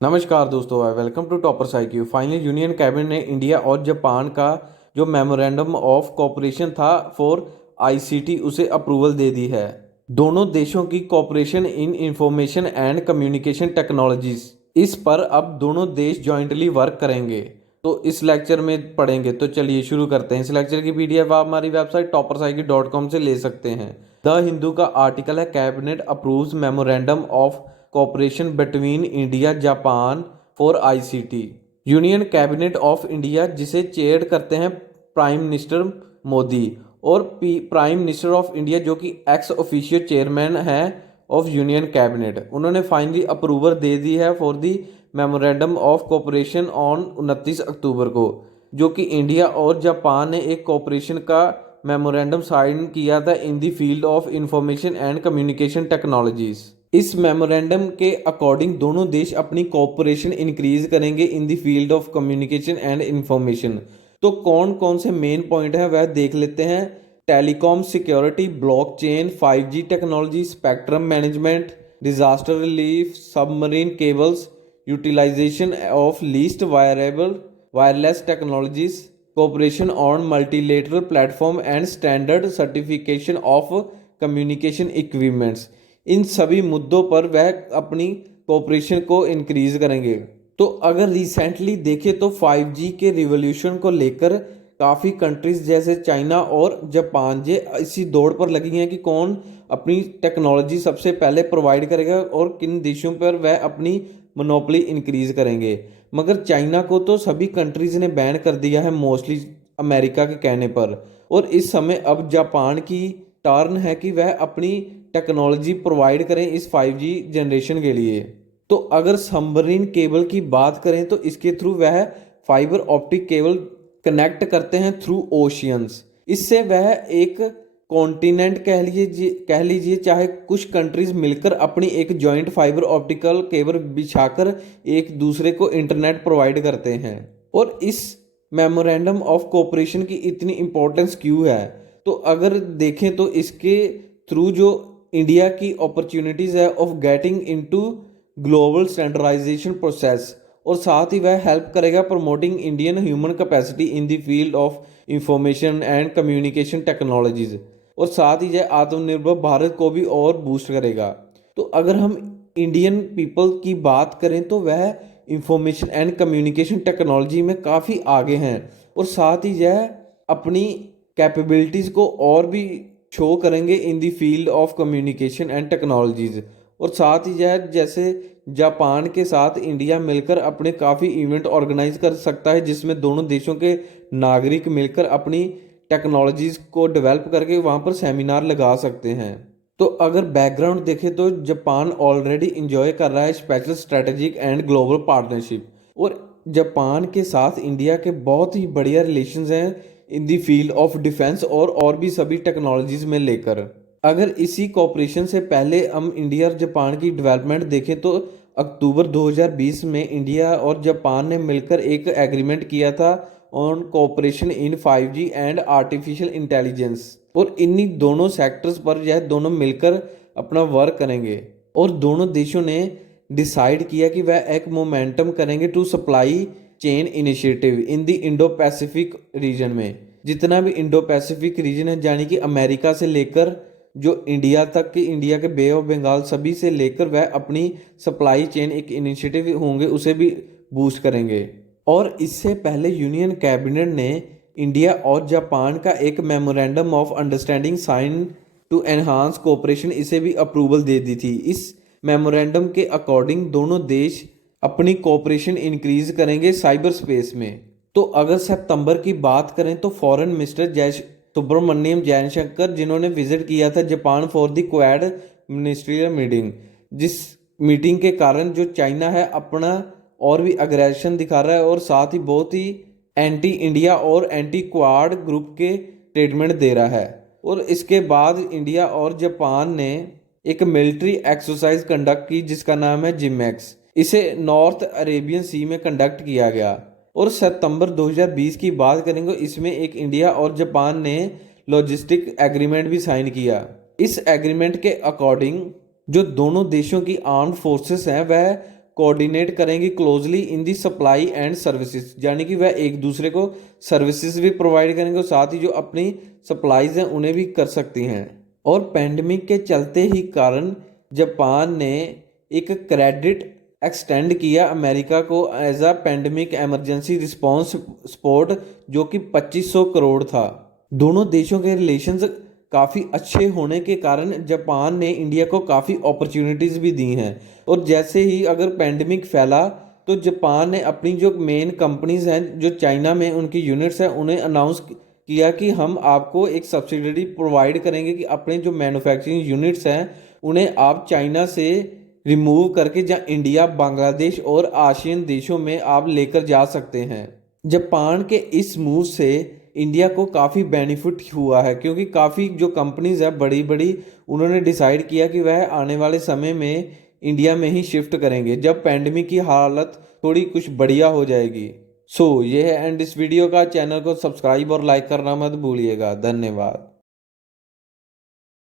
नमस्कार दोस्तों, welcome to toppers IQ। Finally union cabinet ने इंडिया और जापान का जो मेमोरेंडम ऑफ कोऑपरेशन था फॉर ICT उसे अप्रूवल दे दी है। दोनों देशों की cooperation in information and communication technologies, इस पर अब दोनों देश जॉइंटली वर्क करेंगे। तो इस लेक्चर में पढ़ेंगे, तो चलिए शुरू करते हैं। इस लेक्चर की PDF आप हमारी वेबसाइट toppersiq.com से ले सकते हैं। द हिंदू का आर्टिकल है, cabinet approves memorandum of cooperation between India Japan for ICT। Union cabinet of India, जिसे चेयर करते हैं प्राइम मिनिस्टर मोदी, और प्राइम मिनिस्टर ऑफ इंडिया जो कि एक्स ऑफिशियो चेयरमैन है ऑफ यूनियन कैबिनेट, उन्होंने फाइनली अप्रूवल दे दी है for the memorandum of cooperation on 29 अक्टूबर को, जो कि इंडिया और जापान ने एक कोऑपरेशन का मेमोरेंडम साइन किया था इन the field of information and communication technologies. इस मेमोरेंडम के अकॉर्डिंग दोनों देश अपनी कोऑपरेशन इंक्रीज करेंगे इन the field of communication and information. तो कौन कौन से मेन पॉइंट है वह देख लेते हैं। Telecom security, blockchain, 5G technology, spectrum management, disaster relief, submarine cables, utilization of least wirable wireless technologies, cooperation on multilateral platform and standard certification of communication equipments। इन सभी मुद्दों पर वह अपनी कोऑपरेशन को इंक्रीज करेंगे। तो अगर रिसेंटली देखें तो 5G के रिवोल्यूशन को लेकर काफ़ी कंट्रीज जैसे चाइना और जापान ये इसी दौड़ पर लगी हैं कि कौन अपनी टेक्नोलॉजी सबसे पहले प्रोवाइड करेगा और किन देशों पर वह अपनी मोनोपोली इंक्रीज करेंगे। मगर चाइना को तो सभी कंट्रीज ने बैन कर दिया है, मोस्टली अमेरिका के कहने पर। और इस समय अब जापान की टर्न है कि वह अपनी टेक्नोलॉजी प्रोवाइड करें इस 5G जनरेशन के लिए। तो अगर सबमरीन केबल की बात करें तो इसके थ्रू वह फाइबर ऑप्टिक केबल कनेक्ट करते हैं थ्रू ओशियंस। इससे वह एक कॉन्टिनेंट कह लीजिए चाहे कुछ कंट्रीज मिलकर अपनी एक जॉइंट फाइबर ऑप्टिकल केबल बिछाकर एक दूसरे को इंटरनेट प्रोवाइड करते हैं। और इस मेमोरेंडम ऑफ कोऑपरेशन की इतनी इंपॉर्टेंस क्यों है, तो अगर देखें तो इसके थ्रू जो इंडिया की अपॉर्चुनिटीज़ है of getting into global standardization process, और साथ ही वह हेल्प करेगा promoting Indian human capacity in the field of information and communication technologies, और साथ ही यह आत्मनिर्भर भारत को भी और बूस्ट करेगा। तो अगर हम इंडियन पीपल की बात करें तो वह इंफॉर्मेशन एंड कम्युनिकेशन टेक्नोलॉजी में काफ़ी आगे हैं, और साथ ही यह अपनी कैपेबिलिटीज़ को और भी शो करेंगे इन the field of communication and technologies. और साथ ही यह जैसे जापान के साथ इंडिया मिलकर अपने काफ़ी इवेंट ऑर्गेनाइज कर सकता है, जिसमें दोनों देशों के नागरिक मिलकर अपनी टेक्नोलॉजीज़ को डेवलप करके वहाँ पर सेमिनार लगा सकते हैं। तो अगर बैकग्राउंड देखें तो जापान ऑलरेडी इंजॉय कर रहा है special strategic and global partnership, और जापान के साथ इंडिया के बहुत ही बढ़िया रिलेशंस हैं इन द फील्ड ऑफ डिफेंस और भी सभी टेक्नोलॉजीज में लेकर। अगर इसी कॉपरेशन से पहले हम इंडिया और जापान की डेवलपमेंट देखें तो अक्टूबर 2020 में इंडिया और जापान ने मिलकर एक एग्रीमेंट किया था on cooperation in 5G and artificial intelligence, और इन्हीं दोनों सेक्टर्स पर यह दोनों मिलकर अपना वर्क करेंगे। और दोनों देशों ने डिसाइड किया कि वह एक मोमेंटम करेंगे to supply chain initiative in the Indo Pacific region में। जितना भी इंडो पैसिफिक रीजन है, यानी कि अमेरिका से लेकर जो इंडिया तक के, इंडिया के बे ऑफ बंगाल सभी से लेकर वह अपनी सप्लाई चेन एक इनिशिएटिव होंगे उसे भी बूस्ट करेंगे। और इससे पहले यूनियन कैबिनेट ने इंडिया और जापान का एक memorandum of understanding sign to enhance cooperation, इसे भी अप्रूवल दे दी थी। इस मेमोरेंडम के अकॉर्डिंग दोनों देश अपनी कोऑपरेशन इंक्रीज करेंगे साइबर स्पेस में। तो अगर सितंबर की बात करें तो फॉरेन मिनिस्टर जय सुब्रमण्यम जयशंकर, जिन्होंने विजिट किया था Japan for the quad ministerial meeting, जिस मीटिंग के कारण जो चाइना है अपना और भी अग्रेशन दिखा रहा है और साथ ही बहुत ही एंटी इंडिया और एंटी क्वाड ग्रुप के ट्रीटमेंट दे रहा है। और इसके बाद इंडिया और जापान ने एक मिलिट्री एक्सरसाइज कंडक्ट की जिसका नाम है जिमैक्स। इसे नॉर्थ अरेबियन सी में कंडक्ट किया गया। और सितंबर 2020 की बात करेंगे, इसमें एक इंडिया और जापान ने लॉजिस्टिक एग्रीमेंट भी साइन किया। इस एग्रीमेंट के अकॉर्डिंग जो दोनों देशों की आर्म्ड फोर्सेस हैं वह कोऑर्डिनेट करेंगी closely in the supply and services, यानी कि वह एक दूसरे को सर्विसेज भी प्रोवाइड करेंगे और साथ ही जो अपनी सप्लाईज हैं उन्हें भी कर सकती हैं। और पैंडमिक के चलते ही कारण जापान ने एक क्रेडिट एक्सटेंड किया अमेरिका को as a pandemic emergency response support, जो कि 2500 करोड़ था। दोनों देशों के रिलेशंस काफ़ी अच्छे होने के कारण जापान ने इंडिया को काफ़ी अपॉर्चुनिटीज़ भी दी हैं। और जैसे ही अगर पैंडमिक फैला तो जापान ने अपनी जो मेन कंपनीज हैं जो चाइना में उनकी यूनिट्स हैं उन्हें अनाउंस किया कि हम आपको एक सब्सिडरी प्रोवाइड करेंगे कि अपने जो मैन्युफैक्चरिंग यूनिट्स हैं उन्हें आप चाइना से रिमूव करके जहाँ इंडिया, बांग्लादेश और आशियन देशों में आप लेकर जा सकते हैं। जापान के इस मूव से इंडिया को काफ़ी बेनिफिट हुआ है, क्योंकि काफ़ी जो कंपनीज है बड़ी बड़ी उन्होंने डिसाइड किया कि वह आने वाले समय में इंडिया में ही शिफ्ट करेंगे जब पैंडमिक की हालत थोड़ी कुछ बढ़िया हो जाएगी। सो ये है एंड इस वीडियो का। चैनल को सब्सक्राइब और लाइक करना मत भूलिएगा। धन्यवाद।